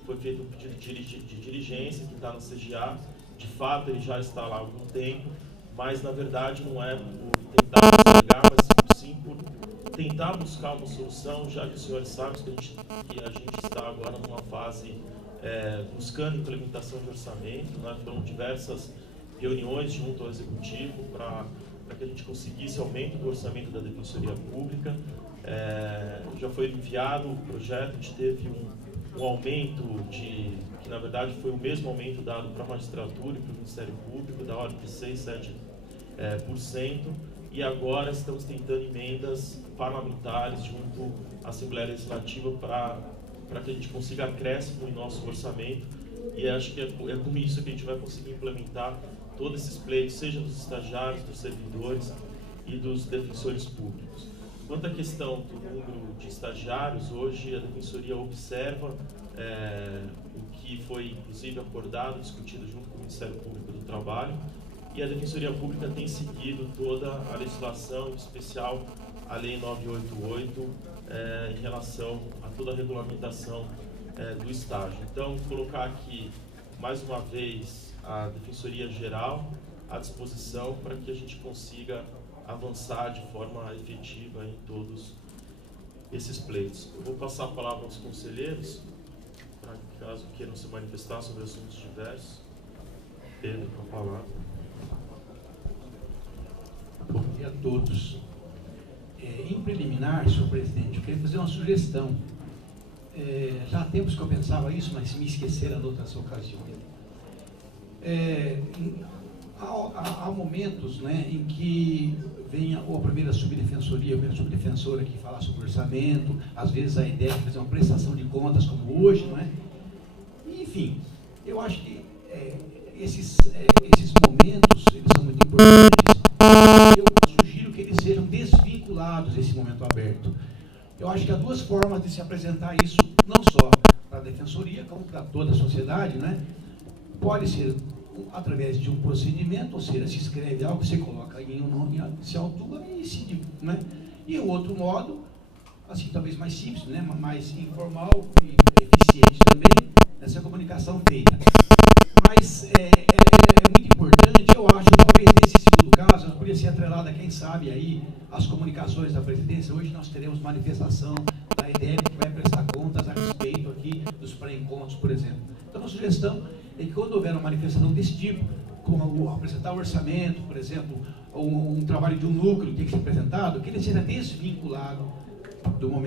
foi feito um pedido de diligência que está na CGA. De fato, ele já está lá há algum tempo, mas na verdade não é por tentar postergar, mas sim por tentar buscar uma solução, já que os senhores sabem que a gente está agora numa fase buscando implementação de orçamento, né? Foram diversas reuniões junto ao Executivo para que a gente conseguisse aumento do orçamento da Defensoria Pública. Já foi enviado o projeto, a gente teve um aumento que na verdade foi o mesmo aumento dado para a magistratura e para o Ministério Público, da ordem de 6, 7%, e agora estamos tentando emendas parlamentares junto à Assembleia Legislativa para que a gente consiga acréscimo em nosso orçamento, e acho que é com isso que a gente vai conseguir implementar todos esses pleitos, seja dos estagiários, dos servidores e dos defensores públicos. Quanto à questão do número de estagiários, hoje a Defensoria observa o que foi inclusive acordado, discutido junto com o Ministério Público do Trabalho, e a Defensoria Pública tem seguido toda a legislação, em especial a Lei 988, em relação a toda a regulamentação do estágio. Então, colocar aqui, mais uma vez, a Defensoria Geral à disposição para que a gente consiga avançar de forma efetiva em todos esses pleitos. Eu vou passar a palavra aos conselheiros, para caso queiram se manifestar sobre assuntos diversos. Pedro, com a palavra. Bom dia a todos. Em preliminar, senhor presidente, eu queria fazer uma sugestão. Já há tempos que eu pensava isso, mas me esqueceram em outras ocasiões. Há momentos, né, em que vem a primeira subdefensoria, a primeira subdefensora que fala sobre orçamento, às vezes a ideia de fazer uma prestação de contas como hoje, não é? Enfim, eu acho que esses momentos, eles são muito importantes. Eu sugiro que eles sejam desvinculados desse momento aberto. Eu acho que há duas formas de se apresentar isso, não só para a defensoria, como para toda a sociedade, né? Pode ser através de um procedimento, ou seja, se escreve algo, você coloca em um nome, se autua e se, né? E o outro modo, assim, talvez mais simples, né? Mais informal e eficiente também, nessa comunicação feita. Mas é muito importante, eu acho, talvez nesse segundo caso, ela poderia ser atrelada, quem sabe, aí, às comunicações da presidência. Hoje nós teremos manifestação da IDEB que vai prestar contas a respeito aqui dos pré-encontros, por exemplo. Então, a sugestão é que quando houver uma manifestação desse tipo, como apresentar o orçamento, por exemplo, ou um trabalho de um núcleo que tem que ser apresentado, que ele seja desvinculado do momento